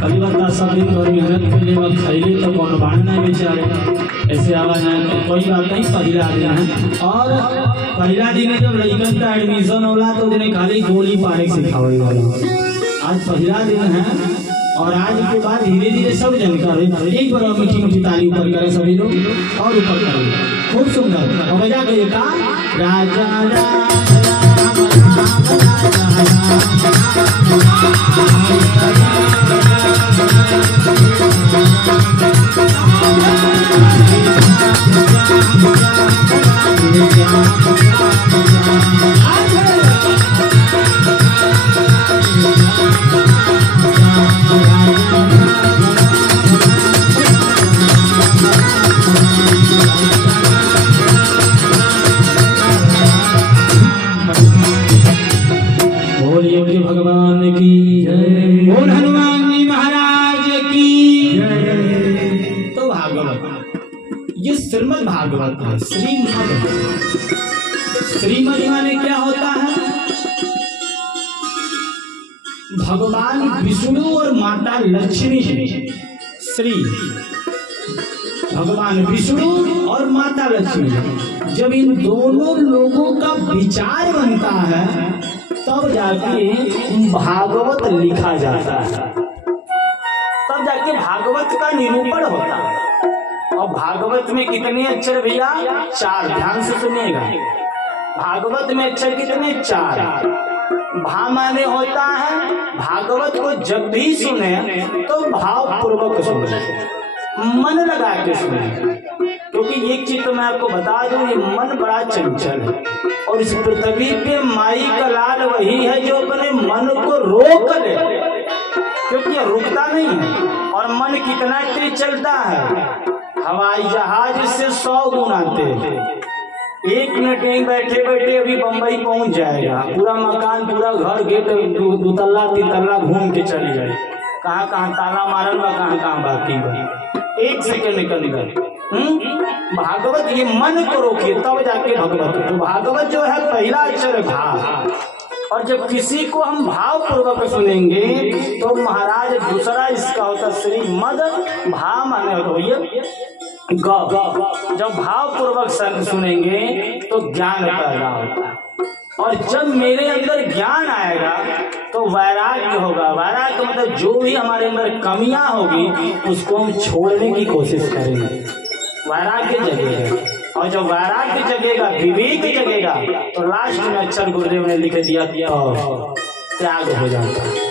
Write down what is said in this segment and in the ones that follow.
कभी बता सब दिन भर मेहनत के लिए खैली तो कौन बाण नहीं बेचारे ऐसे आवाज आए तो कोई बात नहीं। पहला दिन है और पहला दिन जब लड़कन का एडमिशन होला तो दिन खाली गोली पारे सिखावे वाला। आज पहला दिन है और आज के बाद धीरे धीरे सब जानकारी एक बार मीठी मीठी ताली ऊपर करें सभी लोग और ऊपर करें खूब सुंदर और मजा करिए का राजा भगवान की जय, बोल हनुमान जी महाराज की जय। तो भागवत ये श्रीमद् भागवत है। श्रीमद् माने क्या होता है? भगवान विष्णु और माता लक्ष्मी श्री भगवान विष्णु और माता लक्ष्मी जब इन दोनों लोगों का विचार बनता है तब जाके भागवत लिखा जाता है, तब जाके भागवत का निरूपण होता है। और भागवत में कितने अक्षर भैया? 4। ध्यान से सुनिएगा। भागवत में अक्षर कितने? 4। भा माने होता है भागवत को जब भी सुने तो भाव पूर्वक सुने, मन लगा के सुने। क्योंकि एक चीज तो मैं आपको बता दूं, ये मन बड़ा चंचल है और इस पृथ्वी पे माई का लाल वही है जो अपने मन को रोक ले, क्योंकि ये रुकता नहीं है। और मन कितना तेज चलता है, हवाई जहाज से 100 गुना तेज। 1 मिनट में बैठे बैठे अभी बंबई पहुंच जाएगा, पूरा मकान पूरा घर गेट 2 तल्ला 3 तल्ला घूम के चली जाए, कहाँ कहाँ ताला मारल बा, कहाँ कहाँ बाकी बा, 1 सेकंड के अंदर। भागवत ये मन को रोके तब जाके भगवत। तो भागवत जो है पहला अक्षर भाव, और जब किसी को हम भाव पूर्वक सुनेंगे तो महाराज दूसरा इसका होता श्रीमद भाव माने जब भाव पूर्वक सुनेंगे तो ज्ञान पैदा होता है। और जब मेरे अंदर ज्ञान आएगा तो वैराग्य होगा। वैराग्य मतलब जो भी हमारे अंदर कमियां होगी उसको हम छोड़ने की कोशिश करेंगे, वैराग्य जगेगा। और जब वैराग्य जगेगा, विवेक जगेगा, तो लास्ट में अक्षर गुरुदेव ने लिख दिया तो त्याग हो जाता है।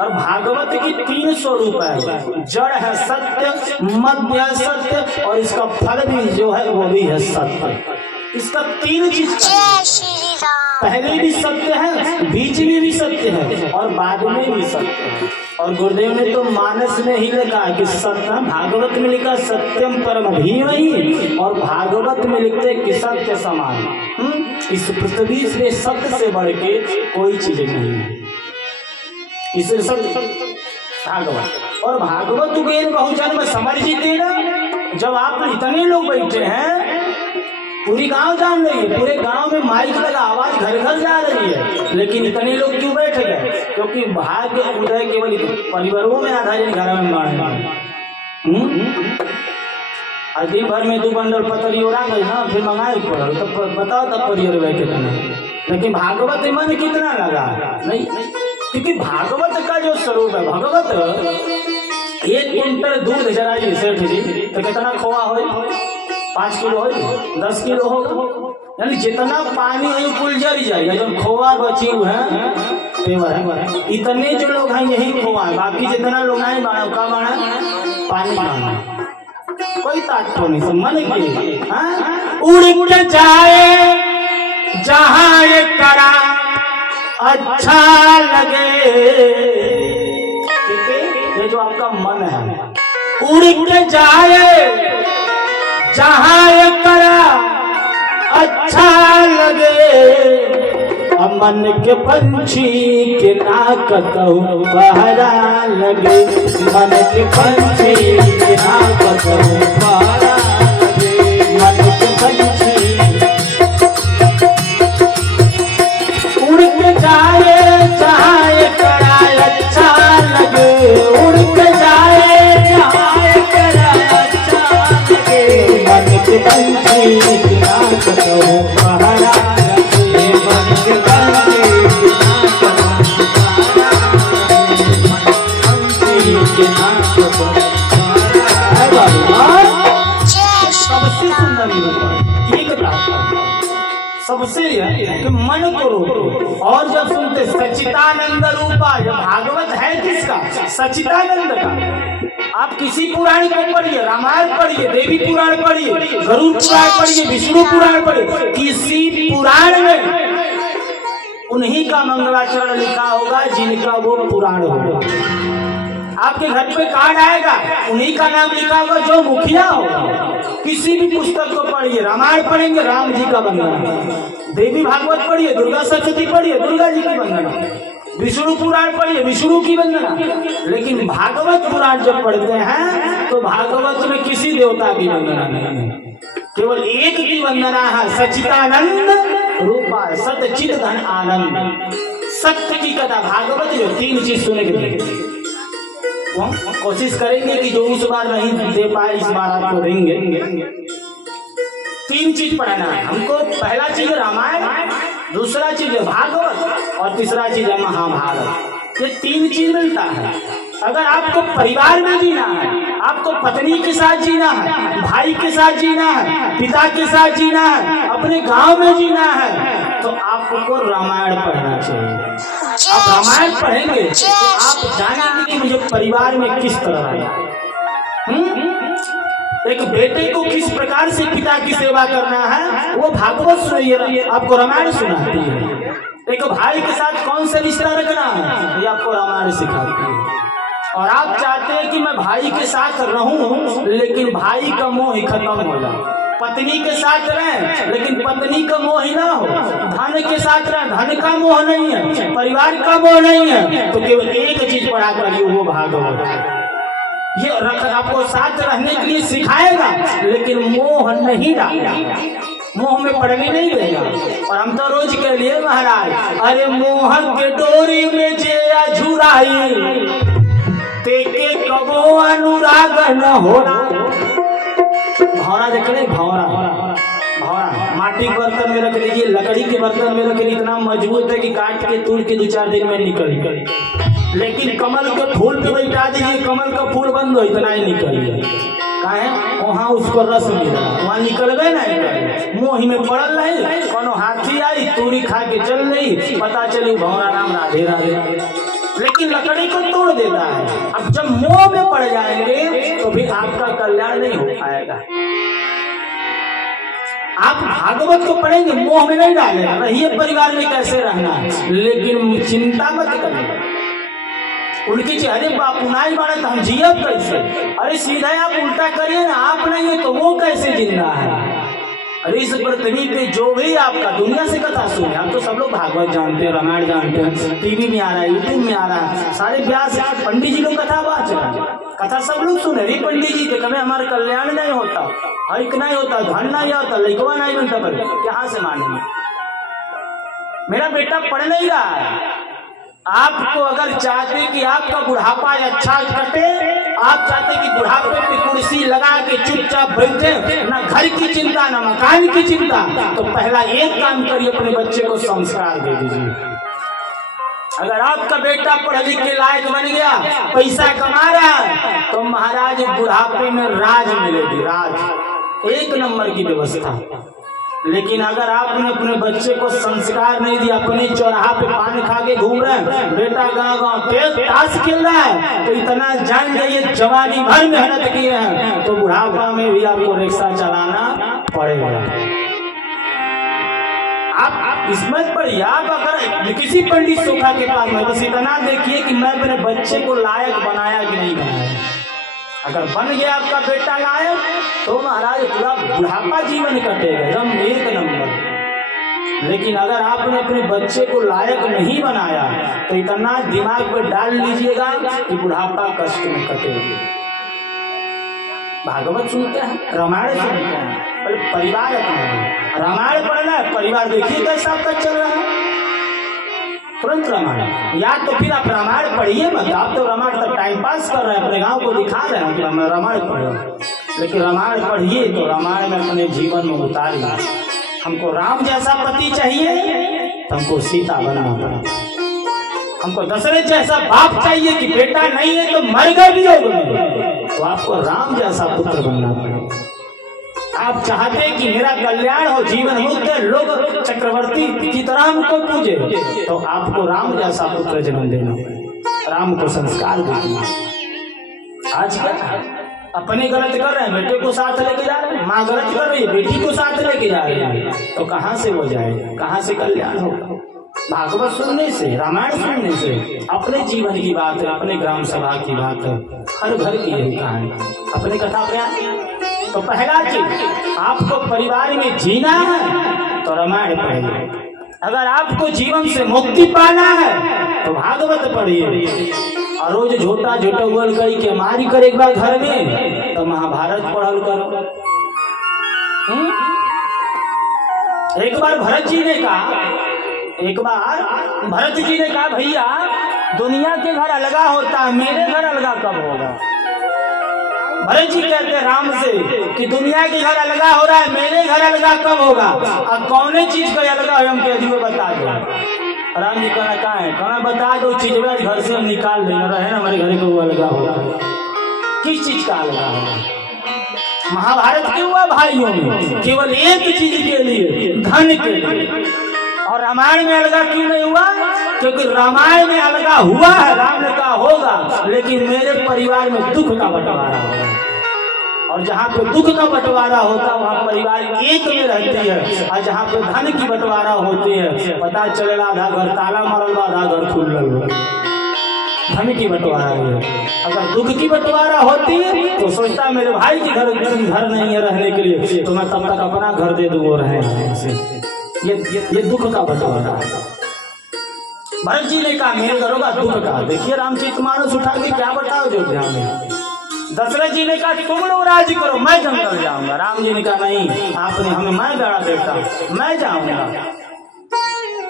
और भागवत की 3 स्वरूप है, जड़ है सत्य, मध्य है सत्य और इसका फल भी जो है वो भी है सत्य। इसका 3 चीज, पहले भी सत्य है, बीच में भी सत्य है और बाद में भी सत्य है। और गुरुदेव ने तो मानस में ही लिखा कि सत्य, भागवत में लिखा सत्यम परम धीमहि, और भागवत में लिखते कि सत्य समान। इस पृथ्वी से सत्य से बढ़ के कोई चीज नहीं है, इसे सत्य भागवत। और भागवत के बहुजन में समझ जीते ना। जब आप इतने लोग बैठे हैं, पूरी गांव जान रही है, पूरे गांव में माइक लगा, आवाज घर घर जा रही है, लेकिन इतने लोग क्यों बैठ गए? क्योंकि भाग्य उदय केवल परिवारों में आधारित घर में और दिन भर में 2 बंडल पतरी उड़ा गई ना, फिर मंगाए पड़ल तो बताओ तब परिवार बैठे कितना। लेकिन भागवत मन कितना लगा नहीं, क्योंकि भागवत का जो स्वरूप है, भागवत 1 क्विंटल दूध जराई सेठ जी तो कितना खोआ हो? 5 किलो हो, 10 किलो हो, यानी जितना पानी है कुल जरी जाएगा। जो खोआ बची है इतने जो लोग हैं यही खोआ है, बाकी जितना लोग हैं का बाढ़ पानी खाना कोई ताकत नहीं। मन के उड़ उड़ जाए जहाँ ये करा अच्छा लगे, ये जो आपका मन है उड़ उड़ जाए जहाँ ये करा अच्छा लगे, मन के पंछी के नाक पहरा लगे, मन के पंछी के नाक पहरा लगे, मन के पंछी उड़ के जाए चाहे कराए अच्छा लगे, उड़ के जाए चाहे कराए अच्छा लगे, मन के पंछी ना करो पहरा रखे, मन के पंछी ना करो पहरा रखे। सबसे सुंदर एक सबसे कि मन को रोको। और जब सुनते सच्चिदानंद रूपा, जब भागवत है किसका? सच्चिदानंद का। आप किसी पुराण को पढ़िए, रामायण पढ़िए, देवी पुराण पढ़िए, गरुड़ पुराण पढ़िए, विष्णु पुराण पढ़िए, किसी पुराण में उन्हीं का मंगलाचरण लिखा होगा जिनका वो पुराण होगा। आपके घर पे कार्ड आएगा, उन्हीं का नाम लिखा होगा जो मुखिया होगा। किसी भी पुस्तक को पढ़िए, रामायण पढ़ेंगे राम जी का वंदना, देवी भागवत पढ़िए, दुर्गा सप्तशती पढ़िए, दुर्गा जी की वंदना, विष्णु पुराण पढ़िए, विष्णु की वंदना। लेकिन भागवत पुराण जब पढ़ते हैं तो भागवत में किसी देवता की वंदना नहीं, केवल एक की वंदना है, सच्चिदानंद रूपा, सच्चित धन आनंद, सत्य की कथा। भागवत जो 3 चीज सुने के लिए कोशिश करेंगे कि जो उस बार नहीं दे पाए इस बार आपको देंगे। 3 चीज पढ़ना है हमको। पहला चीज रामायण, दूसरा चीज है भागवत और तीसरा चीज है महाभारत। ये 3 चीज मिलता है। अगर आपको परिवार में जीना है, आपको पत्नी के साथ जीना है, भाई के साथ जीना है, पिता के साथ जीना है, अपने गांव में जीना है, तो आपको रामायण पढ़ना चाहिए। आप रामायण पढ़ेंगे तो आप जानेंगे कि मुझे परिवार में किस तरह रहना है। एक बेटे को किस प्रकार से पिता की सेवा करना है वो भागवत सुनिए, आपको रामायण सुनाती है। एक भाई के साथ कौन सा रिश्ता रखना है ये आपको रामायण सिखाती है। और आप चाहते हैं कि मैं भाई के साथ रहूं लेकिन भाई का मोह ही खत्म हो जाए, पत्नी के साथ रहें लेकिन पत्नी का मोह ही ना हो, धन के साथ रहें, धन का मोह नहीं है, परिवार का मोह नहीं है, तो केवल एक चीज पढ़ा करिए वो भागवत। ये आपको साथ रहने के लिए सिखाएगा लेकिन मोह नहीं डालेगा, मोह में पड़ने नहीं देगा। और हम तो रोज के लिए महाराज, अरे मोह के डोरी में जे झुराई तेके कबो अनुराग न हो। भौरा देख ले, भौरा माटी के बर्तन में रख लीजिए, लकड़ी के बर्तन में रख लीजिए, इतना मजबूत है कि काट के तोड़ के 2-4 दिन में निकल। लेकिन कमल के फूल पे बैठा दीजिए, कमल का फूल बंद हो इतना ही निकल काहे वहाँ उसको रस मिला, वहाँ निकल गए ना। मोही में पड़ल रही, कोनो हाथी आई तूरी खा के चल रही, पता चली भौरा राम राधे राधे, लेकिन लकड़ी को तोड़ देता है। अब जब मोह में पड़ जाएंगे तो भी आपका कल्याण नहीं हो पाएगा। आप भागवत को पढ़ेंगे, मोह में नहीं डालेगा, रहिए परिवार में कैसे रहना है, लेकिन चिंता मत करिए। उनकी अरे बापू नहीं बने तो हम जियब कैसे? अरे सीधा आप उल्टा करिए ना, आप नहीं है तो वो कैसे जिंदा है? अरे इस पृथ्वी पे जो भी आपका दुनिया से कथा सुने, आप तो सब लोग भागवत जानते हैं, रामायण जानते हैं, टीवी में आ रहा है, यूट्यूब में आ रहा है, सारे व्यास पंडित जी लोग कथा बात रहे, कथा सब लोग सुने। रे पंडित जी के कभी हमारा कल्याण नहीं होता, हक नहीं होता, धन नहीं होता, लड़कवा नहीं बनता, पर कहाँ से मानेंगे? मेरा बेटा पढ़ नहीं रहा है। आपको अगर चाहते कि आपका बुढ़ापा अच्छा कटे, आप चाहते कि बुढ़ापे पे कुर्सी लगा के चुपचाप बैठे, ना घर की चिंता ना मकान की चिंता, तो पहला एक काम करिए, अपने बच्चे को संस्कार दे दीजिए। अगर आपका बेटा पढ़ लिख के लायक बन गया, पैसा कमा रहा है, तो महाराज बुढ़ापे में राज मिलेगी, राज 1 नंबर की व्यवस्था। लेकिन अगर आपने अपने बच्चे को संस्कार नहीं दिया, अपने चौराहा पे पान खा के घूम रहे हैं, बेटा गाँव ताश खेल रहा है, तो इतना जान जाइए जवानी भर मेहनत किए हैं तो बुढ़ापा में भी आपको रिक्शा चलाना पड़ेगा। आप इसमें पढ़िए। आप अगर किसी पंडित सोखा के पास में बस इतना देखिए कि मैं अपने बच्चे को लायक बनाया कि नहीं बनाया। अगर बन गया आपका बेटा लायक तो महाराज पूरा बुढ़ापा जीवन कटेगा एकदम 1 नंबर। लेकिन अगर आपने अपने बच्चे को लायक नहीं बनाया तो इतना दिमाग पे डाल लीजिएगा कि बुढ़ापा कष्ट में कटेगा। भागवत सुनते हैं, रामायण सुनते हैं, पर परिवार अपना रामायण पढ़ना है, परिवार देखिए कैसा आपका चल रहा है। तुरंत रामायण। या तो फिर आप रामायण पढ़िए मत, आप तो रामायण तक टाइम पास कर रहे हैं, अपने गांव को दिखा रहे हैं कि हम रामायण पढ़ रहे हैं, लेकिन रामायण पढ़िए तो रामायण में अपने जीवन में उतारिए। हमको राम जैसा पति चाहिए तो हमको सीता बनना पड़ेगा। हमको दशरथ जैसा बाप चाहिए कि बेटा नहीं है तो मर गए भी होगा, तो आपको राम जैसा पुत्र बनना पड़ेगा। आप चाहते हैं कि मेरा कल्याण हो, जीवन मुक्त लोग चक्रवर्ती की तरह हमको पूजे, तो आपको राम जैसा पुत्र जन्म देना पड़ेगा, राम को संस्कार देना। आज क्या अपने गलत कर रहे हैं, बेटे को साथ लेके जा रहे हैं, माँ गलत कर रही है, बेटी को साथ लेके जा रहे हैं, तो कहाँ से हो जाएगा, कहाँ से कल्याण होगा? भागवत सुनने से, रामायण सुनने से, अपने जीवन की बात है, अपने ग्राम सभा की बात है, हर घर की यही कहानी, अपने कथा पे। तो पहला चीज, आपको परिवार में जीना है तो रामायण पढ़िए। अगर आपको जीवन से मुक्ति पाना है तो भागवत पढ़िए। और रोज झोटा झोटा उगल करी के मारी कर एक बार घर में, तो महाभारत पढ़ल करो। एक बार भरत जी ने कहा, भैया दुनिया के घर अलगा होता है, मेरे घर अलगा कब होगा? भरत जी कहते हैं राम से कि दुनिया के घर अलगा हो रहा है, मेरे घर अलगा कब होगा? और कौन चीज का अलगा है हम कह दिए बता दो। राम जी कहना कहा है, कहना बता दो चीज घर से हम निकाल लेना, रहे ना हमारे घर को वो अलगा होगा। किस चीज का अलगा होगा? महाभारत क्यों हुआ भाइयों में? केवल एक चीज के लिए, धन के लिए। और रामायण में अलगा क्यों नहीं हुआ? क्योंकि रामायण में अलगा हुआ है, राम ने कहा होगा, लेकिन मेरे परिवार में दुख का बंटवारा होगा। और जहाँ पे दुख का बंटवारा होता है वहाँ परिवार एक में रहती है, और जहाँ पे धन की बंटवारा होती है पता चलेगा आधा घर ताला मारल, आधा घर खुलल। धन की बंटवारा है। अगर दुख की बंटवारा होती है तो सोचता मेरे भाई के घर नहीं है रहने के लिए, तो मैं तब तक अपना घर दे दूँ और रहे। ये दुख का बंटवारा है। भरत जी ने कहा मेरे घरों का दुख का। देखिए रामचरितमानस उठा के क्या बताओ अयोध्या में। दशरथ जी ने कहा तुम लोग राजी करो, मैं जंगल जाऊंगा। राम जी ने कहा नहीं, आपने हमें मैं बड़ा बेटा, मैं जाऊंगा।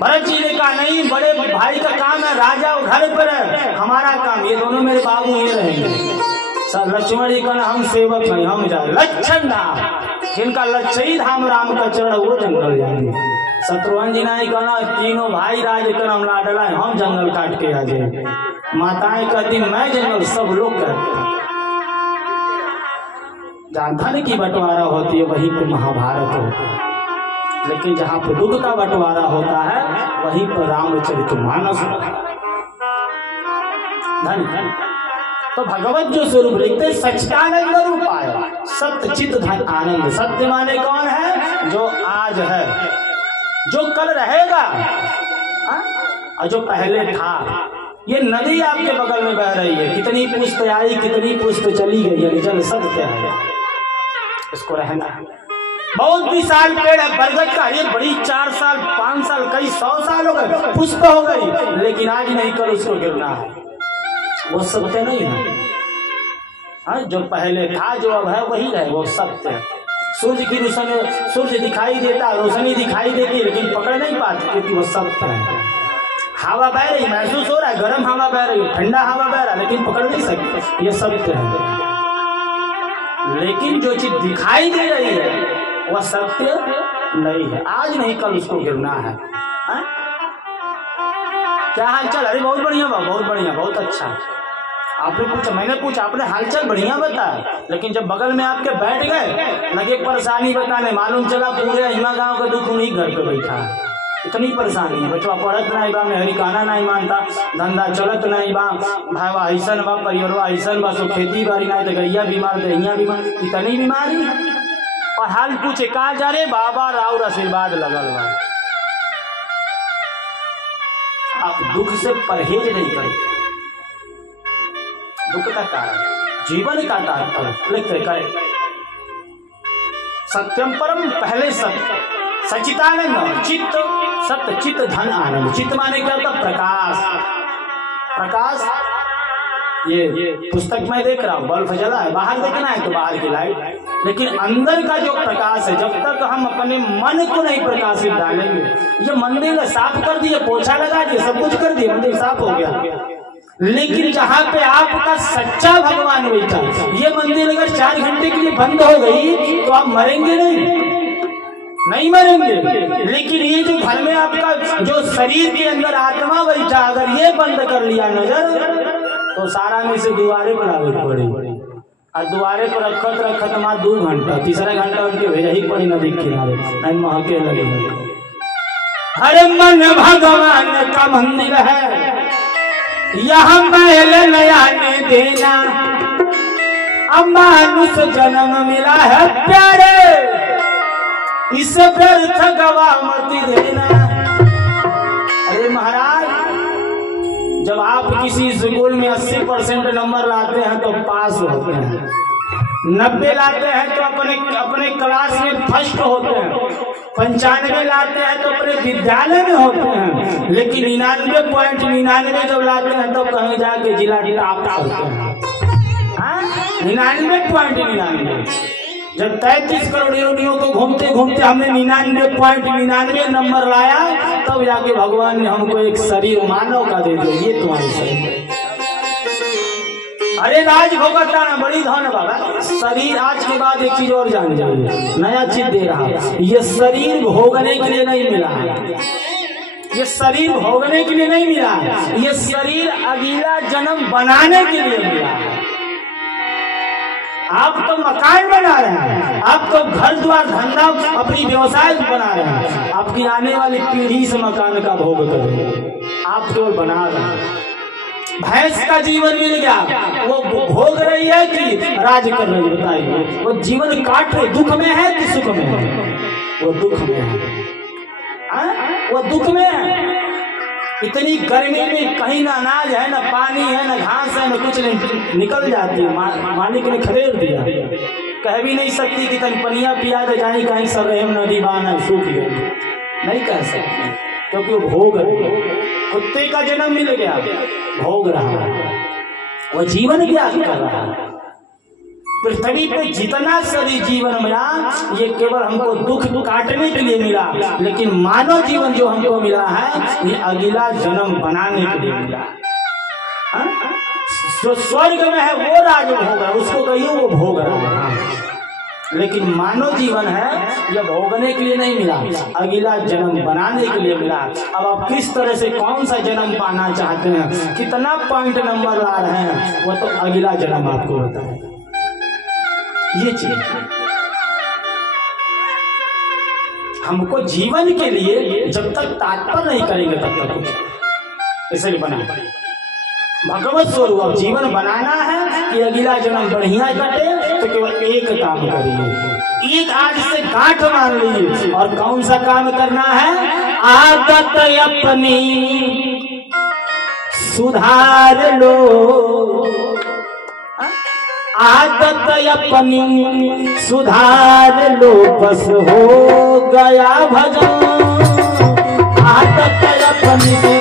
भरत जी ने कहा नहीं, बड़े भाई का काम है, राजा घर पर है, हमारा काम, ये दोनों मेरे बाबू ये रहेंगे। लक्ष्मण जी कहना हम सेवक नहीं, हम जा लक्षण धाम, जिनका लक्ष्य धाम राम का चरण वो जंगल जाएंगे। शत्रुघ्न जी ने कहना तीनों भाई राज कर हम लाडला है, हम जंगल काट के आ जाए। माताएं कहती मैं जंगल, सब लोग कहते हैं। जहाँ धन की बंटवारा होती है वहीं पे महाभारत होता है, लेकिन जहाँ पे दुख का बंटवारा होता है वहीं पर रामचरितमानस होता है। धन तो भगवत जो स्वरूप लिखते सच्चिदानंद रूप आया, सत्य चित धन आनंद। सत्य माने कौन है? जो आज है, जो कल रहेगा, और जो पहले था। ये नदी आपके बगल में बह रही है, कितनी पुष्ट आई कितनी पुष्ट चली गई, जल सत्य है, इसको रहना है। बहुत भी साल पेड़ है बरगद का, ये बड़ी 4 साल 5 साल कई 100 साल हो गए, पुष्प हो गई, लेकिन आज नहीं कल उसको गिरना है। वो सत्य नहीं है। हाँ, जो पहले था जो अब है वही है, वो सत्य है। सूर्य की रोशनी, सूर्य दिखाई देता, रोशनी दिखाई देती है, लेकिन पकड़ नहीं पाती क्योंकि वो सत्य है। हवा बह रही, महसूस हो रहा है, गर्म हवा बह रही, ठंडा हवा बह रहा है, लेकिन पकड़ नहीं सकते, ये सत्य है। लेकिन जो चीज दिखाई दे रही है वह सत्य नहीं है, आज नहीं कल उसको गिरना है। क्या हालचाल? अरे बहुत बढ़िया बा, बहुत बढ़िया, बहुत अच्छा। आपने पूछा, मैंने पूछा, आपने हालचाल बढ़िया बताया, लेकिन जब बगल में आपके बैठ गए लगे परेशानी बताने, मालूम चला पूरे हिमा गांव का दुख उन्हीं घर पे बैठा है। इतनी परेशानी है, बचवा पढ़त नहीं बा, मेहरी कहना नहीं मानता, धंधा चलत नहीं बा, भाईवा ऐसन बा, परिवारवा ऐसन बा, सो खेती बाड़ी नहीं तो गैया बीमार, दहिया बीमार, इतनी बीमारी। और हाल पूछे कहा जा रहे बाबा राउर आशीर्वाद लगल बा। आप दुख से परहेज नहीं करते, दुख का कारण जीवन का तात्पर्य लिखते करे। सत्यम परम, पहले सत्य, सच्चिदानंद, चित्त, सत्य चित्त धन आनंद। चित्त माने क्या होता? प्रकाश। प्रकाश ये पुस्तक में देख रहा हूँ बल्ब जला है, बाहर देखना है तो बाहर की लाइट, लेकिन अंदर का जो प्रकाश है, जब तक हम अपने मन को नहीं प्रकाशित डालेंगे, ये मंदिर साफ कर दिए, पोछा लगा दिए, सब कुछ कर दिए, मंदिर साफ हो गया, लेकिन जहाँ पे आपका सच्चा भगवान बैठा, ये मंदिर अगर 4 घंटे के लिए बंद हो गई तो आप मरेंगे नहीं मरेंगे। लेकिन ये जो घर में आपका जो शरीर के अंदर आत्मा बैठा, अगर ये बंद कर लिया नजर, तो सारा में से दुआरे पर आगे पड़ी, और दुआरे पर रखत मां 2 घंटा, तीसरा घंटा उनके भेजा ही पड़ी नदी किनारे, नहीं महके लगे। हरे मन भगवान का मंदिर है, यहाँ महल नया ने देना, अब मानुष जन्म मिला है प्यारे, इसे व्यर्थ गवा मत देना। अरे महाराज, जब आप किसी स्कूल में 80% नंबर लाते हैं तो पास होते हैं, 90 लाते हैं तो अपने क्लास में फर्स्ट होते हैं, 95 लाते हैं तो अपने विद्यालय में होते हैं, लेकिन 99.99 जब लाते हैं तो कहीं जाके जिला टॉप होते हैं। 99.99 जब 33 करोड़ योनियों को घूमते घूमते हमने 99.99 नंबर लाया, तब जाके भगवान ने हमको एक शरीर मानव का दे दिया, ये तुम्हारी शरीर। अरे राज भोगता ना बड़ी धन बाबा, शरीर आज के बाद एक चीज और जान जाइए, नया चीज दे रहा है, ये शरीर भोगने के लिए नहीं मिला है, ये शरीर भोगने के लिए नहीं मिला है, ये शरीर अगला जन्म बनाने के लिए मिला है। आप तो मकान बना रहे हैं, आप तो घर द्वार धंधा अपनी व्यवसाय बना रहे हैं, आपकी आने वाली पीढ़ी से मकान का भोग करेंगे, आप केवल बना रहे हैं। भैंस का जीवन मिल गया, वो भोग रही है कि राज कर रही है, बताइए, वो जीवन काट रही, दुख में है कि सुख में है? वो दुख में है, वो दुख में है। इतनी गर्मी में कहीं ना अनाज है, ना पानी है, ना घास है, ना कुछ नहीं, निकल जाती है, मालिक ने खदेड़ दिया, कह भी नहीं सकती कि तन पनिया पिया दे जाए कहीं सब नदी बाना सूख गई, नहीं कह सकती, क्योंकि वो भोग है। कुत्ते का जन्म मिल गया, भोग रहा है, वो जीवन त्याग कर रहा है। पृथ्वी पे जितना सभी जीवन मिला, ये केवल हमको दुख काटने के लिए मिला, लेकिन मानव जीवन जो हमको मिला है, ये अगला जन्म बनाने के लिए मिला। जो स्वर्ग में है वो राज भोग है, उसको कहिए वो भोग रहा है, लेकिन मानव जीवन है यह भोगने के लिए नहीं मिला, अगला जन्म बनाने के लिए मिला। अब आप किस तरह से कौन सा जन्म पाना चाहते हैं, कितना पॉइंट नंबर ला रहे हैं, वो तो अगला जन्म आपको बताएगा। ये चीज हमको जीवन के लिए जब तक तात्पर्य नहीं करेंगे तब तक कुछ इसलिए बना भगवत स्वरूप जीवन बनाना है कि अगला जन्म बढ़िया कटे, तो केवल एक काम करिए, एक आज से गांठ मान लीजिए। और कौन सा काम करना है? आदत अपनी सुधार लो, आदत अपनी सुधार लो, बस हो गया भजन। आदत अपनी